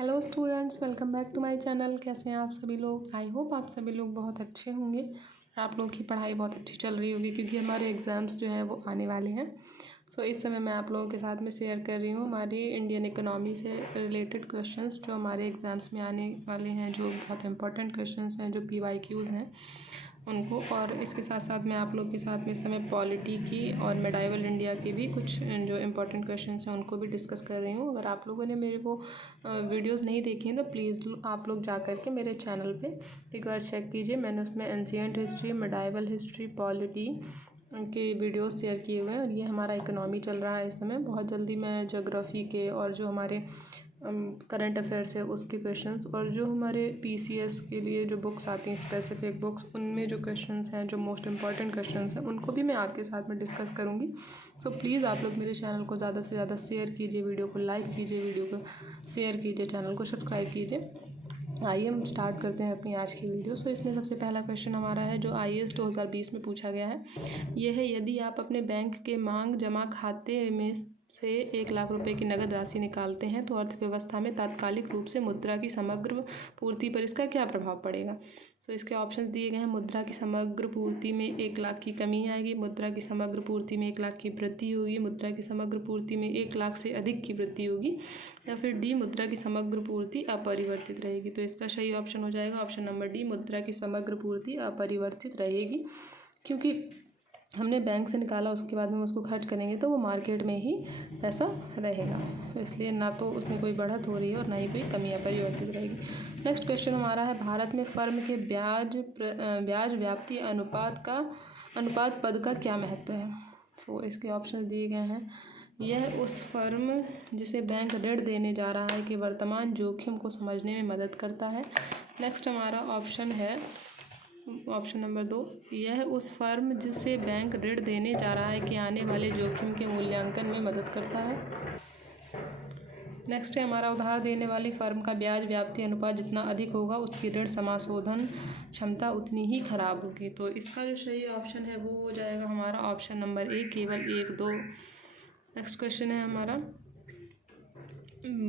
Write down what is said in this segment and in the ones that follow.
Hello students, welcome back to my channel. कैसे हैं आप सभी लोग? आई होप आप सभी लोग बहुत अच्छे होंगे। आप लोगों की पढ़ाई बहुत अच्छी चल रही होगी क्योंकि हमारे एग्ज़ाम्स जो हैं वो आने वाले हैं। सो इस समय मैं आप लोगों के साथ में शेयर कर रही हूँ हमारी इंडियन इकोनॉमी से रिलेटेड क्वेश्चंस जो हमारे एग्ज़ाम्स में आने वाले हैं, जो बहुत इंपॉर्टेंट क्वेश्चंस हैं, जो PYQs हैं उनको। और इसके साथ साथ मैं आप लोग के साथ में इस समय पॉलिटी की और मेडाइवल इंडिया की भी कुछ जो इम्पोर्टेंट क्वेश्चंस हैं उनको भी डिस्कस कर रही हूँ। अगर आप लोगों ने मेरे वो वीडियोस नहीं देखी हैं तो प्लीज़ आप लोग जा कर के मेरे चैनल पे एक बार चेक कीजिए। मैंने उसमें ancient history, medieval history, polity के वीडियोस शेयर किए हुए हैं। और ये हमारा इकोनॉमी चल रहा है इस समय। बहुत जल्दी मैं ज्योग्राफी के और जो हमारे करंट अफेयर्स है उसके क्वेश्चंस, और जो हमारे PCS के लिए जो बुक्स आती हैं स्पेसिफिक बुक्स, उनमें जो क्वेश्चंस हैं, जो मोस्ट इंपॉर्टेंट क्वेश्चंस हैं, उनको भी मैं आपके साथ में डिस्कस करूँगी। सो प्लीज़ आप लोग मेरे चैनल को ज़्यादा से ज़्यादा शेयर कीजिए, वीडियो को लाइक कीजिए, वीडियो को शेयर कीजिए, चैनल को सब्सक्राइब कीजिए। आइए हम स्टार्ट करते हैं अपनी आज की वीडियो। सो इसमें सबसे पहला क्वेश्चन हमारा है जो IAS 2020 में पूछा गया है। यह है, यदि आप अपने बैंक के मांग जमा खाते में से 1 लाख रुपए की नकद राशि निकालते हैं तो अर्थव्यवस्था में तात्कालिक रूप से मुद्रा की समग्र पूर्ति पर इसका क्या प्रभाव पड़ेगा। तो इसके ऑप्शंस दिए गए हैं। मुद्रा की समग्र पूर्ति में 1 लाख की कमी आएगी, मुद्रा की समग्र पूर्ति में 1 लाख की वृद्धि होगी, मुद्रा की समग्र पूर्ति में 1 लाख से अधिक की वृद्धि होगी, या फिर डी, मुद्रा की समग्र पूर्ति अपरिवर्तित रहेगी। तो इसका सही ऑप्शन हो जाएगा ऑप्शन नंबर डी, मुद्रा की समग्र पूर्ति अपरिवर्तित रहेगी। क्योंकि हमने बैंक से निकाला, उसके बाद में उसको खर्च करेंगे तो वो मार्केट में ही पैसा रहेगा, तो इसलिए ना तो उसमें कोई बढ़त हो रही है और ना ही कोई कमी अपरिवर्तित रहेगी। नेक्स्ट क्वेश्चन हमारा है, भारत में फर्म के ब्याज व्याप्ति अनुपात पद का क्या महत्व है। सो इसके ऑप्शन दिए गए हैं। यह उस फर्म जिसे बैंक ऋण देने जा रहा है कि वर्तमान जोखिम को समझने में मदद करता है। नेक्स्ट हमारा ऑप्शन है ऑप्शन नंबर 2, यह उस फर्म जिसे बैंक ऋण देने जा रहा है कि आने वाले जोखिम के मूल्यांकन में मदद करता है। नेक्स्ट है हमारा, उधार देने वाली फर्म का ब्याज व्याप्ति अनुपात जितना अधिक होगा उसकी ऋण समाशोधन क्षमता उतनी ही खराब होगी। तो इसका जो सही ऑप्शन है वो हो जाएगा हमारा ऑप्शन नंबर ए, केवल 1, 2। नेक्स्ट क्वेश्चन है हमारा,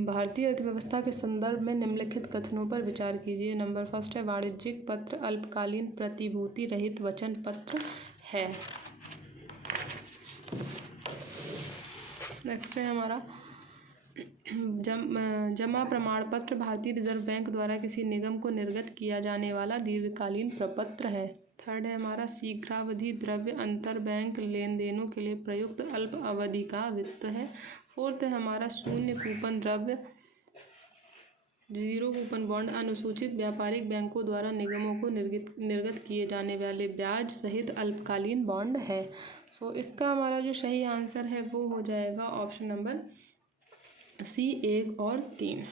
भारतीय अर्थव्यवस्था के संदर्भ में निम्नलिखित कथनों पर विचार कीजिए। नंबर फर्स्ट है, वाणिज्यिक पत्र अल्पकालीन प्रतिभूति रहित वचन पत्र है। नेक्स्ट है हमारा, जमा प्रमाण पत्र भारतीय रिजर्व बैंक द्वारा किसी निगम को निर्गत किया जाने वाला दीर्घकालीन प्रपत्र है। थर्ड है हमारा, शीघ्रावधि द्रव्य अंतर बैंक लेन देनों के लिए प्रयुक्त अल्प अवधि का वित्त है। फोर्थ है हमारा, शून्य कूपन द्रव्य 0 कूपन बॉन्ड अनुसूचित व्यापारिक बैंकों द्वारा निगमों को निर्गत किए जाने वाले ब्याज सहित अल्पकालीन बॉन्ड है। सो इसका हमारा जो सही आंसर है वो हो जाएगा ऑप्शन नंबर सी, 1 और 3।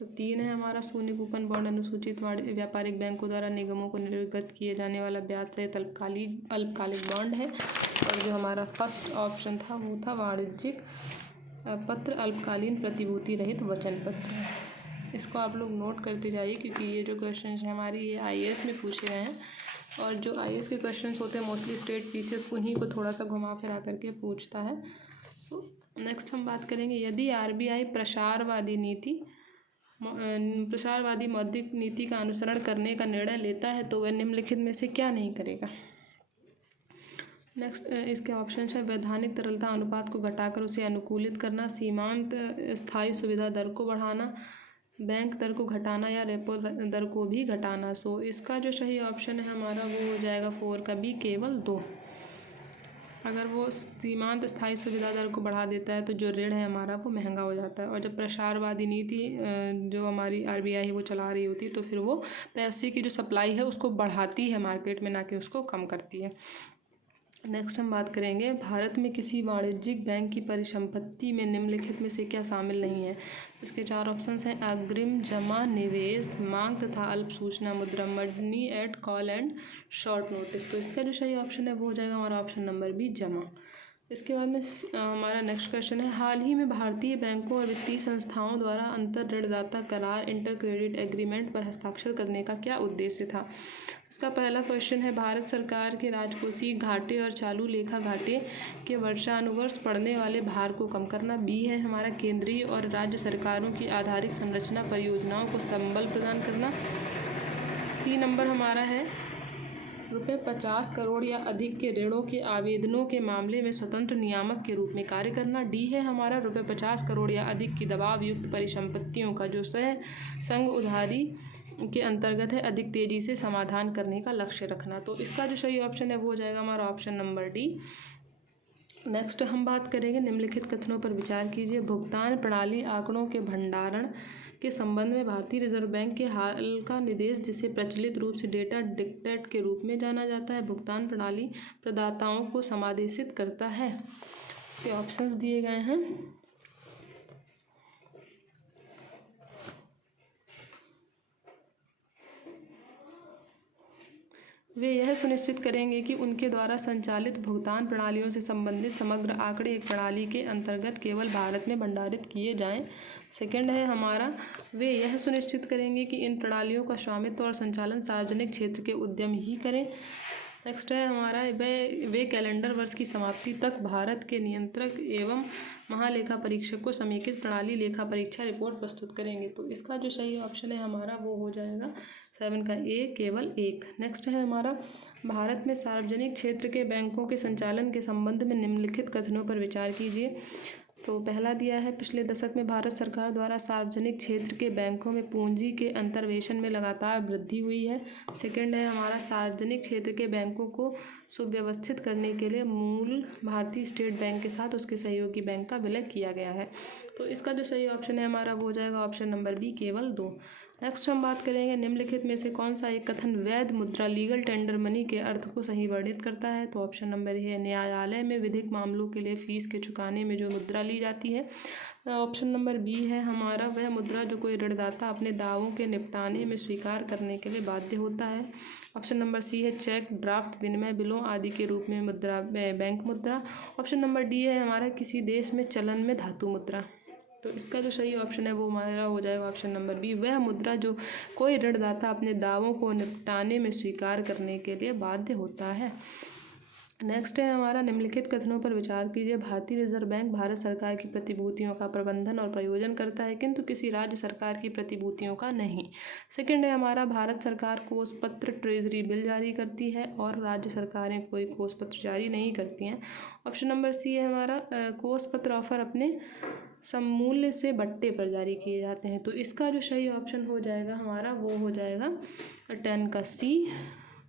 तो 3 है हमारा, शून्य कूपन बॉन्ड अनुसूचित व्यापारिक बैंकों द्वारा निगमों को निर्गत किए जाने वाला ब्याज सहित अल्पकालिक बॉन्ड है। और जो हमारा फर्स्ट ऑप्शन था वो था वाणिज्यिक पत्र अल्पकालीन प्रतिभूति रहित वचन पत्र। इसको आप लोग नोट करते जाइए क्योंकि ये जो क्वेश्चन हैं हमारी ये IAS में पूछे गए हैं। और जो IAS के क्वेश्चन होते हैं मोस्टली स्टेट PCS उन्हीं को थोड़ा सा घुमा फिरा करके पूछता है। तो नेक्स्ट हम बात करेंगे, यदि RBI प्रसारवादी मौद्रिक नीति का अनुसरण करने का निर्णय लेता है तो वह निम्नलिखित में से क्या नहीं करेगा। नेक्स्ट इसके ऑप्शन है, वैधानिक तरलता अनुपात को घटाकर उसे अनुकूलित करना, सीमांत स्थायी सुविधा दर को बढ़ाना, बैंक दर को घटाना, या रेपो दर को भी घटाना। सो इसका जो सही ऑप्शन है हमारा वो हो जाएगा 4 का बी, केवल 2। अगर वो सीमांत स्थायी सुविधा दर को बढ़ा देता है तो जो ऋण है हमारा वो महंगा हो जाता है। और जब प्रसारवादी नीति जो हमारी RBI है वो चला रही होती है तो फिर वो पैसे की जो सप्लाई है उसको बढ़ाती है मार्केट में, ना कि उसको कम करती है। नेक्स्ट हम बात करेंगे, भारत में किसी वाणिज्यिक बैंक की परिसंपत्ति में निम्नलिखित में से क्या शामिल नहीं है। इसके 4 ऑप्शंस हैं, अग्रिम जमा, निवेश, मांग तथा अल्प सूचना मुद्रा, money at call and short notice. तो इसका जो सही ऑप्शन है वो हो जाएगा हमारा ऑप्शन नंबर बी, जमा। इसके बाद में हमारा नेक्स्ट क्वेश्चन है, हाल ही में भारतीय बैंकों और वित्तीय संस्थाओं द्वारा अंतर ऋणदाता करार इंटर क्रेडिट एग्रीमेंट पर हस्ताक्षर करने का क्या उद्देश्य था। इसका पहला क्वेश्चन है, भारत सरकार के राजकोषीय घाटे और चालू लेखा घाटे के वर्षानुवर्ष पड़ने वाले भार को कम करना। बी है हमारा, केंद्रीय और राज्य सरकारों की आधारिक संरचना परियोजनाओं को संबल प्रदान करना। सी नंबर हमारा है, ₹50 करोड़ या अधिक के ऋणों के आवेदनों के मामले में स्वतंत्र नियामक के रूप में कार्य करना। डी है हमारा, ₹50 करोड़ या अधिक की दबाव युक्त परिसंपत्तियों का जो संघ उधारी के अंतर्गत है अधिक तेजी से समाधान करने का लक्ष्य रखना। तो इसका जो सही ऑप्शन है वो हो जाएगा हमारा ऑप्शन नंबर डी। नेक्स्ट हम बात करेंगे, निम्नलिखित कथनों पर विचार कीजिए। भुगतान प्रणाली आंकड़ों के भंडारण के संबंध में भारतीय रिजर्व बैंक के हाल का निर्देश, जिसे प्रचलित रूप से डेटा डिक्टेट के रूप में जाना जाता है, भुगतान प्रणाली प्रदाताओं को समादेशित करता है। इसके ऑप्शंस दिए गए हैं। वे यह सुनिश्चित करेंगे कि उनके द्वारा संचालित भुगतान प्रणालियों से संबंधित समग्र आंकड़े एक प्रणाली के अंतर्गत केवल भारत में भंडारित किए जाएं। सेकंड है हमारा, वे यह सुनिश्चित करेंगे कि इन प्रणालियों का स्वामित्व और संचालन सार्वजनिक क्षेत्र के उद्यम ही करें। नेक्स्ट है हमारा, वे कैलेंडर वर्ष की समाप्ति तक भारत के नियंत्रक एवं महालेखा परीक्षक को समेकित प्रणाली लेखा परीक्षा रिपोर्ट प्रस्तुत करेंगे। तो इसका जो सही ऑप्शन है हमारा वो हो जाएगा 7 का ए, केवल 1। नेक्स्ट है हमारा, भारत में सार्वजनिक क्षेत्र के बैंकों के संचालन के संबंध में निम्नलिखित कथनों पर विचार कीजिए। तो पहला दिया है, पिछले दशक में भारत सरकार द्वारा सार्वजनिक क्षेत्र के बैंकों में पूंजी के अंतर्वेशन में लगातार वृद्धि हुई है। सेकंड है हमारा, सार्वजनिक क्षेत्र के बैंकों को सुव्यवस्थित करने के लिए मूल भारतीय स्टेट बैंक के साथ उसके सहयोगी बैंक का विलय किया गया है। तो इसका जो सही ऑप्शन है हमारा वो हो जाएगा ऑप्शन नंबर बी, केवल 2। नेक्स्ट हम बात करेंगे, निम्नलिखित में से कौन सा एक कथन वैध मुद्रा लीगल टेंडर मनी के अर्थ को सही वर्णित करता है। तो ऑप्शन नंबर ए है, न्यायालय में विधिक मामलों के लिए फीस के चुकाने में जो मुद्रा ली जाती है। ऑप्शन नंबर बी है हमारा, वह मुद्रा जो कोई ऋणदाता अपने दावों के निपटाने में स्वीकार करने के लिए बाध्य होता है। ऑप्शन नंबर सी है, चेक, ड्राफ्ट, विनिमय बिलों आदि के रूप में मुद्रा, बैंक मुद्रा। ऑप्शन नंबर डी है हमारा, किसी देश में चलन में धातु मुद्रा। तो इसका जो सही ऑप्शन है वो हमारा हो जाएगा ऑप्शन नंबर बी, वह मुद्रा जो कोई ऋणदाता अपने दावों को निपटाने में स्वीकार करने के लिए बाध्य होता है। नेक्स्ट है हमारा, निम्नलिखित कथनों पर विचार कीजिए। भारतीय रिजर्व बैंक भारत सरकार की प्रतिभूतियों का प्रबंधन और प्रयोजन करता है, किंतु किसी राज्य सरकार की प्रतिभूतियों का नहीं। सेकंड है हमारा, भारत सरकार कोष पत्र ट्रेजरी बिल जारी करती है और राज्य सरकारें कोई कोष पत्र जारी नहीं करती हैं। ऑप्शन नंबर सी है हमारा, कोष पत्र ऑफर अपने सममूल्य से बट्टे पर जारी किए जाते हैं। तो इसका जो सही ऑप्शन हो जाएगा हमारा वो हो जाएगा 10 का सी,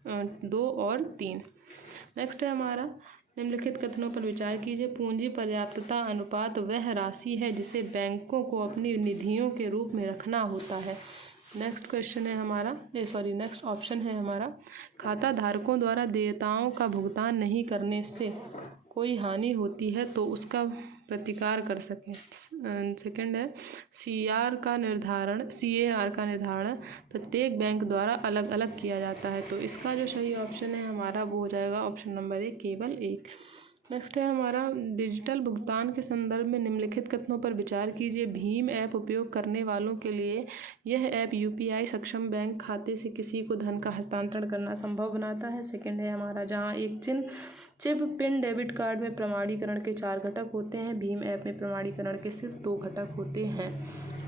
2 और 3। नेक्स्ट है हमारा, निम्नलिखित कथनों पर विचार कीजिए। पूंजी पर्याप्तता अनुपात वह राशि है जिसे बैंकों को अपनी निधियों के रूप में रखना होता है। नेक्स्ट क्वेश्चन है हमारा, नेक्स्ट ऑप्शन है हमारा, खाता धारकों द्वारा देयताओं का भुगतान नहीं करने से कोई हानि होती है तो उसका प्रतिकार कर सकें। सेकंड है, CAR का निर्धारण प्रत्येक बैंक द्वारा अलग अलग किया जाता है। तो इसका जो सही ऑप्शन है हमारा वो हो जाएगा ऑप्शन नंबर ए, केवल 1। नेक्स्ट है हमारा, डिजिटल भुगतान के संदर्भ में निम्नलिखित कथनों पर विचार कीजिए। भीम ऐप उपयोग करने वालों के लिए यह ऐप UPI सक्षम बैंक खाते से किसी को धन का हस्तांतरण करना संभव बनाता है। सेकंड है हमारा, जहां एक चिप पिन डेबिट कार्ड में प्रमाणीकरण के 4 घटक होते हैं, भीम ऐप में प्रमाणीकरण के सिर्फ 2 घटक होते हैं।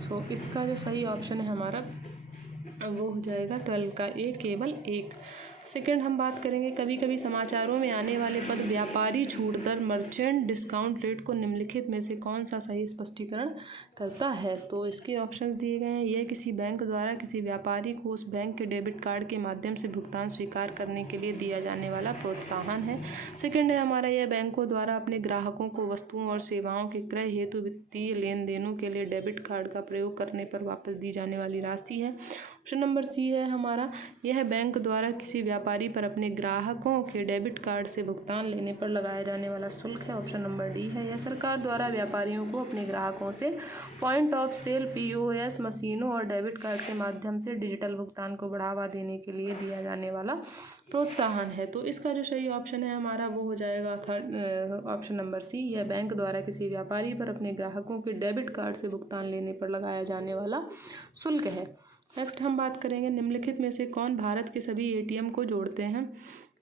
सो इसका जो सही ऑप्शन है हमारा वो हो जाएगा 12 का ए, केवल 1। सेकंड हम बात करेंगे, कभी कभी समाचारों में आने वाले पद व्यापारी छूट दर, मर्चेंट डिस्काउंट रेट को निम्नलिखित में से कौन सा सही स्पष्टीकरण करता है। तो इसके ऑप्शंस दिए गए हैं। यह किसी बैंक द्वारा किसी व्यापारी को उस बैंक के डेबिट कार्ड के माध्यम से भुगतान स्वीकार करने के लिए दिया जाने वाला प्रोत्साहन है। सेकंड है हमारा, यह बैंकों द्वारा अपने ग्राहकों को वस्तुओं और सेवाओं के क्रय हेतु वित्तीय लेन देनों के लिए डेबिट कार्ड का प्रयोग करने पर वापस दी जाने वाली राशि है। ऑप्शन नंबर सी है हमारा, यह बैंक द्वारा किसी व्यापारी पर अपने ग्राहकों के डेबिट कार्ड से भुगतान लेने पर लगाया जाने वाला शुल्क है। ऑप्शन नंबर डी है, यह सरकार द्वारा व्यापारियों को अपने ग्राहकों से पॉइंट ऑफ सेल POS मशीनों और डेबिट कार्ड के माध्यम से डिजिटल भुगतान को बढ़ावा देने के लिए दिया जाने वाला प्रोत्साहन है। तो इसका जो सही ऑप्शन है हमारा वो हो जाएगा ऑप्शन नंबर सी, यह बैंक द्वारा किसी व्यापारी पर अपने ग्राहकों के डेबिट कार्ड से भुगतान लेने पर लगाया जाने वाला शुल्क है। नेक्स्ट हम बात करेंगे निम्नलिखित में से कौन भारत के सभी ATM को जोड़ते हैं।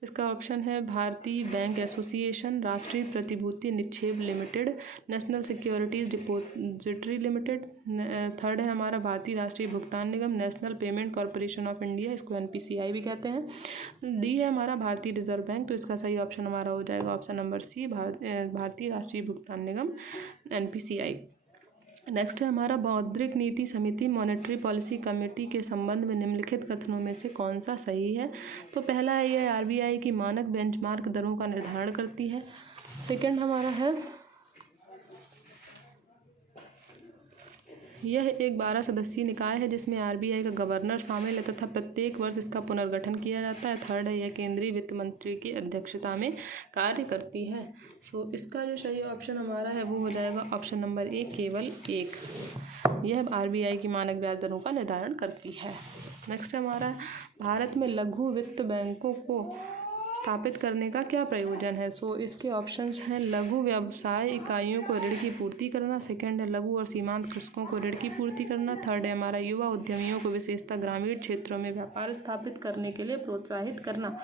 इसका ऑप्शन है भारतीय बैंक एसोसिएशन, राष्ट्रीय प्रतिभूति निक्षेप limited, national securities depository limited, third है हमारा भारतीय राष्ट्रीय भुगतान निगम, national payment corporation of India, इसको NPCI भी कहते हैं, डी है हमारा भारतीय रिजर्व बैंक। तो इसका सही ऑप्शन हमारा हो जाएगा ऑप्शन नंबर सी, भारतीय राष्ट्रीय भुगतान निगम NPCI। नेक्स्ट है हमारा मौद्रिक नीति समिति मॉनेटरी पॉलिसी कमेटी के संबंध में निम्नलिखित कथनों में से कौन सा सही है। तो पहला है यह RBI की मानक बेंचमार्क दरों का निर्धारण करती है। सेकंड हमारा है यह एक 12 सदस्यीय निकाय है जिसमें RBI का गवर्नर शामिल है तथा प्रत्येक वर्ष इसका पुनर्गठन किया जाता है। थर्ड है यह केंद्रीय वित्त मंत्री की अध्यक्षता में कार्य करती है। सो इसका जो सही ऑप्शन हमारा है वो हो जाएगा ऑप्शन नंबर ए, केवल एक। यह RBI की मानक ब्याज दरों का निर्धारण करती है। नेक्स्ट हमारा भारत में लघु वित्त बैंकों को स्थापित करने का क्या प्रयोजन है। सो इसके ऑप्शंस हैं लघु व्यवसाय इकाइयों को ऋण की पूर्ति करना, सेकंड है लघु और सीमांत कृषकों को ऋण की पूर्ति करना, थर्ड है हमारा युवा उद्यमियों को विशेषतः ग्रामीण क्षेत्रों में व्यापार स्थापित करने के लिए प्रोत्साहित करना।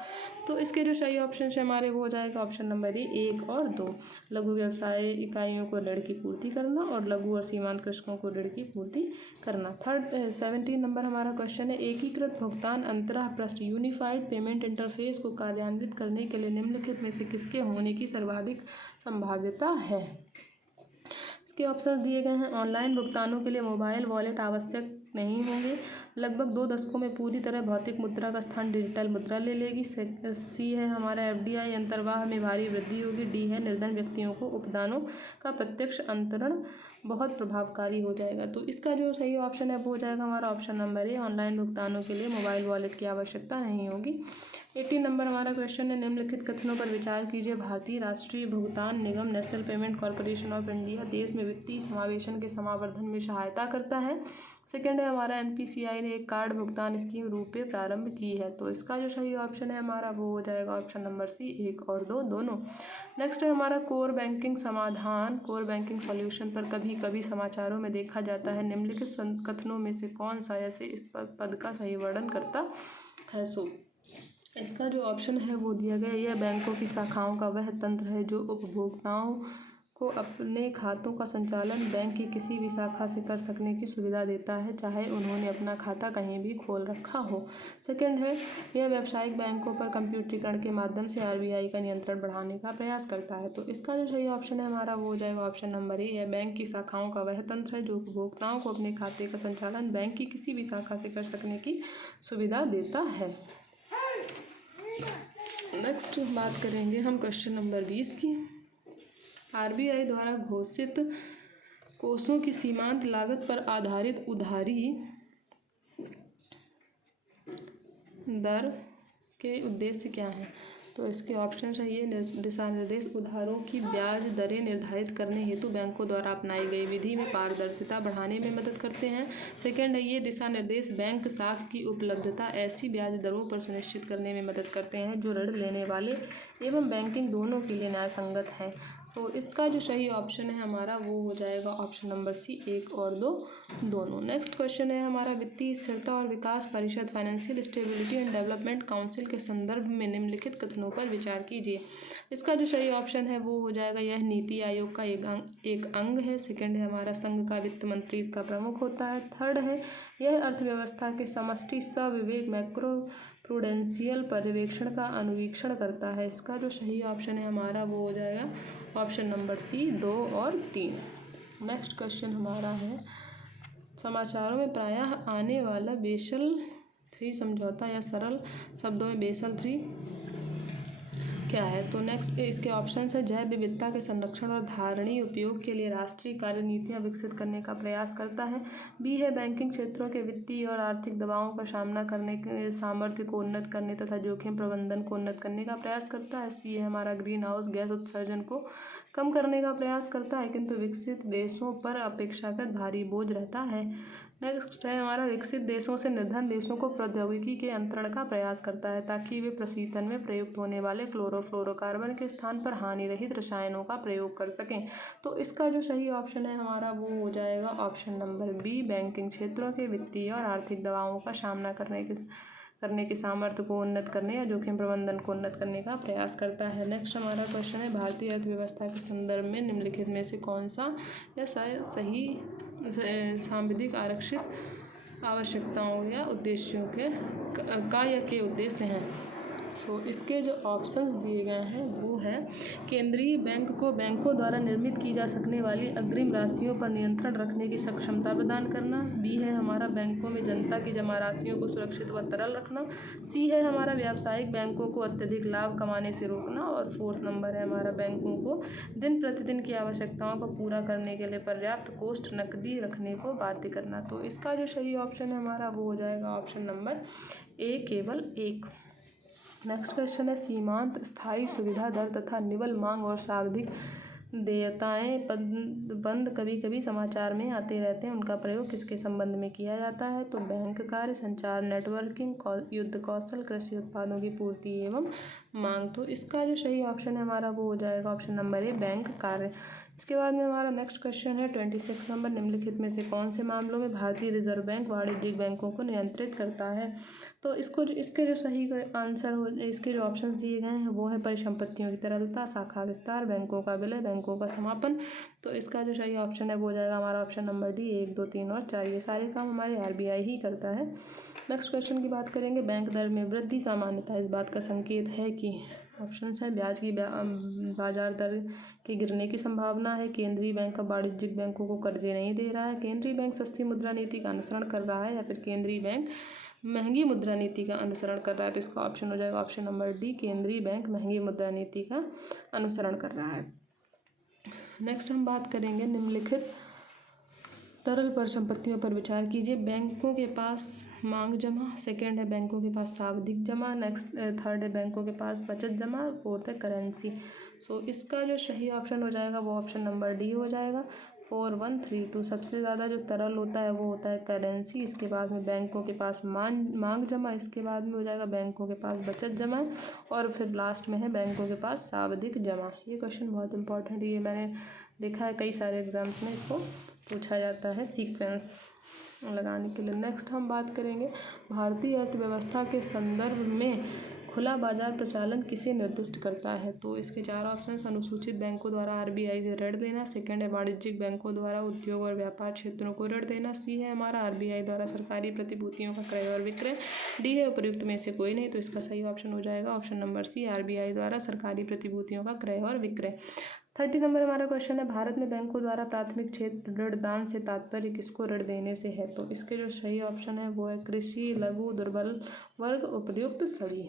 तो इसके जो सही ऑप्शन है हमारे वो हो जाएगा ऑप्शन नंबर ए, 1 और 2, लघु व्यवसाय इकाइयों को ऋण की पूर्ति करना और लघु और सीमांत कृषकों को ऋण की पूर्ति करना। 17 नंबर हमारा क्वेश्चन है एकीकृत भुगतान अंतराह पृष्ठ यूनिफाइड पेमेंट इंटरफेस को कार्यान्वित करने के लिए निम्नलिखित में से किसके होने की सर्वाधिक संभाव्यता है। इसके ऑप्शंस दिए गए हैं ऑनलाइन भुगतानों के लिए मोबाइल वॉलेट आवश्यक नहीं होंगे, लगभग 2 दशकों में पूरी तरह भौतिक मुद्रा का स्थान डिजिटल मुद्रा ले लेगी, सी है हमारा FDI अंतर्वाह में भारी वृद्धि होगी, डी है निर्धन व्यक्तियों को उपदानों का प्रत्यक्ष अंतरण बहुत प्रभावकारी हो जाएगा। तो इसका जो सही ऑप्शन है वो हो जाएगा हमारा ऑप्शन नंबर ए, ऑनलाइन भुगतानों के लिए मोबाइल वॉलेट की आवश्यकता नहीं होगी। 18 नंबर हमारा क्वेश्चन है निम्नलिखित कथनों पर विचार कीजिए। भारतीय राष्ट्रीय भुगतान निगम national payment corporation of India देश में वित्तीय समावेशन के समावर्धन में सहायता करता है। सेकेंड है हमारा NPCI ने एक कार्ड भुगतान स्कीम रूपे प्रारंभ की है। तो इसका जो सही ऑप्शन है हमारा वो हो जाएगा ऑप्शन नंबर सी, 1 और 2 दोनों। नेक्स्ट है हमारा कोर बैंकिंग समाधान, कोर बैंकिंग सॉल्यूशन पर कभी कभी समाचारों में देखा जाता है, निम्नलिखित कथनों में से कौन सा ऐसे इस पद का सही वर्णन करता है। सो इसका जो ऑप्शन है वो दिया गया, यह बैंकों की शाखाओं का वह तंत्र है जो उपभोक्ताओं को अपने खातों का संचालन बैंक की किसी भी शाखा से कर सकने की सुविधा देता है, चाहे उन्होंने अपना खाता कहीं भी खोल रखा हो। सेकंड है यह व्यावसायिक बैंकों पर कंप्यूटरीकरण के माध्यम से RBI का नियंत्रण बढ़ाने का प्रयास करता है। तो इसका जो सही ऑप्शन है हमारा वो हो जाएगा ऑप्शन नंबर ए, यह बैंक की शाखाओं का वह तंत्र है जो उपभोक्ताओं को अपने खाते का संचालन बैंक की किसी भी शाखा से कर सकने की सुविधा देता है। नेक्स्ट बात करेंगे हम क्वेश्चन नंबर 20 की। RBI द्वारा घोषित कोषों की सीमांत लागत पर आधारित उधारी दर के उद्देश्य क्या हैं। तो इसके ऑप्शन चाहिए दिशा निर्देश उधारों की ब्याज दरें निर्धारित करने हेतु बैंकों द्वारा अपनाई गई विधि में पारदर्शिता बढ़ाने में मदद करते हैं। सेकंड है ये दिशा निर्देश बैंक साख की उपलब्धता ऐसी ब्याज दरों पर सुनिश्चित करने में मदद करते हैं जो ऋण लेने वाले एवं बैंकिंग दोनों के लिए न्यायसंगत हैं। तो इसका जो सही ऑप्शन है हमारा वो हो जाएगा ऑप्शन नंबर सी, 1 और 2 दोनों। नेक्स्ट क्वेश्चन है हमारा वित्तीय स्थिरता और विकास परिषद financial stability and development council के संदर्भ में निम्नलिखित कथनों पर विचार कीजिए। इसका जो सही ऑप्शन है वो हो जाएगा यह नीति आयोग का एक अंग है। सेकंड है हमारा संघ का वित्त मंत्री इसका प्रमुख होता है। थर्ड है यह अर्थव्यवस्था के समष्टि सविवेक मैक्रो प्रूडेंशियल पर्यवेक्षण का अनुवीक्षण करता है। इसका जो सही ऑप्शन है हमारा वो हो जाएगा ऑप्शन नंबर सी, 2 और 3। नेक्स्ट क्वेश्चन हमारा है समाचारों में प्रायः आने वाला बेसल III समझौता या सरल शब्दों में बेसल III क्या है? तो नेक्स्ट इसके ऑप्शंस है जैव विविधता के संरक्षण और धारणीय उपयोग के लिए राष्ट्रीय कार्यनीतियाँ विकसित करने का प्रयास करता है। बी है बैंकिंग क्षेत्रों के वित्तीय और आर्थिक दबावों का सामना करने के सामर्थ्य को उन्नत करने तथा जोखिम प्रबंधन को उन्नत करने का प्रयास करता है। सी है हमारा ग्रीन हाउस गैस उत्सर्जन को कम करने का प्रयास करता है, किंतु विकसित देशों पर अपेक्षाकृत भारी बोझ रहता है। नेक्स्ट है हमारा विकसित देशों से निर्धन देशों को प्रौद्योगिकी के अंतरण का प्रयास करता है ताकि वे प्रशीतन में प्रयुक्त होने वाले क्लोरोफ्लोरोकार्बन के स्थान पर हानि रहित रसायनों का प्रयोग कर सकें। तो इसका जो सही ऑप्शन है हमारा वो हो जाएगा ऑप्शन नंबर बी, बैंकिंग क्षेत्रों के वित्तीय और आर्थिक दबावों का सामना करने के सामर्थ्य को उन्नत करने या जोखिम प्रबंधन को उन्नत करने का प्रयास करता है। नेक्स्ट हमारा क्वेश्चन है भारतीय अर्थव्यवस्था के संदर्भ में निम्नलिखित में से कौन सा या सही सांविधिक आरक्षित आवश्यकताओं या उद्देश्यों के उद्देश्य हैं। सो इसके जो ऑप्शंस दिए गए हैं वो है केंद्रीय बैंक को बैंकों द्वारा निर्मित की जा सकने वाली अग्रिम राशियों पर नियंत्रण रखने की सक्षमता प्रदान करना। बी है हमारा बैंकों में जनता की जमा राशियों को सुरक्षित व तरल रखना। सी है हमारा व्यावसायिक बैंकों को अत्यधिक लाभ कमाने से रोकना। और फोर्थ नंबर है हमारा बैंकों को दिन प्रतिदिन की आवश्यकताओं को पूरा करने के लिए पर्याप्त कोष्ठ नकदी रखने को बाध्य करना। तो इसका जो सही ऑप्शन है हमारा वो हो जाएगा ऑप्शन नंबर ए, केवल एक। नेक्स्ट क्वेश्चन है सीमांत स्थायी सुविधा दर तथा निवल मांग और सावधिक देयताएं बंद कभी कभी समाचार में आते रहते हैं, उनका प्रयोग किसके संबंध में किया जाता है? तो बैंक कार्य, संचार, नेटवर्किंग, युद्ध कौशल, कृषि उत्पादों की पूर्ति एवं मांग। तो इसका जो सही ऑप्शन है हमारा वो हो जाएगा ऑप्शन नंबर ए, बैंक कार्य। इसके बाद में हमारा नेक्स्ट क्वेश्चन है 26 नंबर, निम्नलिखित में से कौन से मामलों में भारतीय रिजर्व बैंक वाणिज्यिक बैंकों को नियंत्रित करता है? तो इसके जो सही आंसर हो, इसके जो ऑप्शंस दिए गए हैं वो है परिसंपत्तियों की तरलता, शाखा विस्तार, बैंकों का विलय, बैंकों का समापन। तो इसका जो सही ऑप्शन है वो हो जाएगा हमारा ऑप्शन नंबर डी, 1, 2, 3 और 4। ये सारे काम हमारे RBI ही करता है। नेक्स्ट क्वेश्चन की बात करेंगे बैंक दर में वृद्धि सामान्यतः इस बात का संकेत है कि ऑप्शन है ब्याज की बाजार दर के गिरने की संभावना है, केंद्रीय बैंक अब वाणिज्यिक बैंकों को कर्जे नहीं दे रहा है, केंद्रीय बैंक सस्ती मुद्रा नीति का अनुसरण कर रहा है, या फिर केंद्रीय बैंक महंगी मुद्रा नीति का अनुसरण कर रहा है। तो इसका ऑप्शन हो जाएगा ऑप्शन नंबर डी, केंद्रीय बैंक महंगी मुद्रा नीति का अनुसरण कर रहा है। नेक्स्ट हम बात करेंगे निम्नलिखित तरल परिसंपत्तियों पर विचार कीजिए। बैंकों के पास मांग जमा, सेकंड है बैंकों के पास सावधिक जमा, नेक्स्ट थर्ड है बैंकों के पास बचत जमा, फोर्थ है करेंसी। सो इसका जो सही ऑप्शन हो जाएगा वो ऑप्शन नंबर डी हो जाएगा, 4, 1, 3, 2। सबसे ज़्यादा जो तरल होता है वो होता है करेंसी, इसके बाद में बैंकों के पास मांग जमा, इसके बाद में हो जाएगा बैंकों के पास बचत जमा, और फिर लास्ट में है बैंकों के पास सावधिक जमा। ये क्वेश्चन बहुत इंपॉर्टेंट है, ये मैंने देखा है कई सारे एग्जाम्स में इसको पूछा जाता है सीक्वेंस लगाने के लिए। नेक्स्ट हम बात करेंगे भारतीय अर्थव्यवस्था के संदर्भ में खुला बाजार प्रचालन किसे निर्दिष्ट करता है? तो इसके 4 ऑप्शन, अनुसूचित बैंकों द्वारा RBI से ऋण देना, सेकंड है वाणिज्यिक बैंकों द्वारा उद्योग और व्यापार क्षेत्रों को ऋण देना, सी है हमारा RBI द्वारा सरकारी प्रतिभूतियों का क्रय और विक्रय, डी है उपयुक्त में से कोई नहीं। तो इसका सही ऑप्शन हो जाएगा ऑप्शन नंबर सी, RBI द्वारा सरकारी प्रतिभूतियों का क्रय और विक्रय। 30 नंबर हमारा क्वेश्चन है भारत में बैंकों द्वारा प्राथमिक क्षेत्र ऋण दान से तात्पर्य किसको ऋण देने से है? तो इसके जो सही ऑप्शन है वो है कृषि, लघु, दुर्बल वर्ग, उपर्युक्त सभी।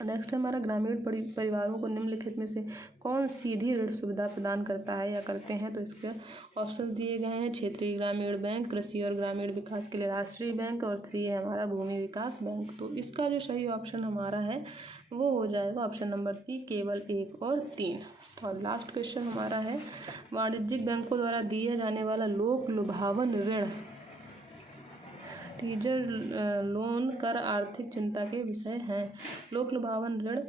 नेक्स्ट है हमारा ग्रामीण परिवारों को निम्नलिखित में से कौन सीधी ऋण सुविधा प्रदान करता है या करते हैं? तो इसके ऑप्शन दिए गए हैं क्षेत्रीय ग्रामीण बैंक, कृषि और ग्रामीण विकास के लिए राष्ट्रीय बैंक, और 3 है हमारा भूमि विकास बैंक। तो इसका जो सही ऑप्शन हमारा है वो हो जाएगा ऑप्शन नंबर सी, केवल 1 और 3। और लास्ट क्वेश्चन हमारा है वाणिज्यिक बैंकों द्वारा दिया जाने वाला लोक लुभावन ऋण टीजर लोन कर आर्थिक चिंता के विषय हैं। लोक लुभावन ऋण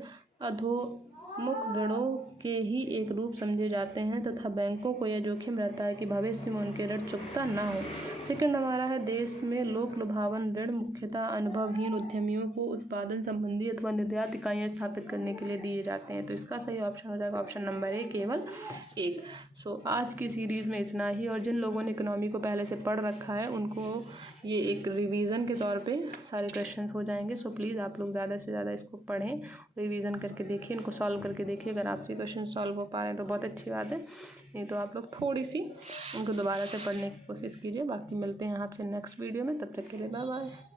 अधोमुख ऋणों के ही एक रूप समझे जाते हैं तथा बैंकों को यह जोखिम रहता है कि भविष्य में उनके ऋण चुकता ना हो। सेकंड हमारा है देश में लोक लुभावन ऋण मुख्यतः अनुभवहीन उद्यमियों को उत्पादन संबंधी अथवा निर्यात इकाइयाँ स्थापित करने के लिए दिए जाते हैं। तो इसका सही ऑप्शन हो जाएगा ऑप्शन नंबर ए, केवल 1। सो आज की सीरीज़ में इतना ही, और जिन लोगों ने इकोनॉमी को पहले से पढ़ रखा है उनको ये एक रिवीजन के तौर पे सारे क्वेश्चंस हो जाएंगे। सो प्लीज़ आप लोग ज़्यादा से ज़्यादा इसको पढ़ें, रिवीजन करके देखिए, इनको सॉल्व करके देखिए। अगर आपसे क्वेश्चन सॉल्व हो पा रहे हैं तो बहुत अच्छी बात है, नहीं तो आप लोग थोड़ी सी उनको दोबारा से पढ़ने की कोशिश कीजिए। बाकी मिलते हैं आपसे नेक्स्ट वीडियो में, तब तक के लिए बाय बाय।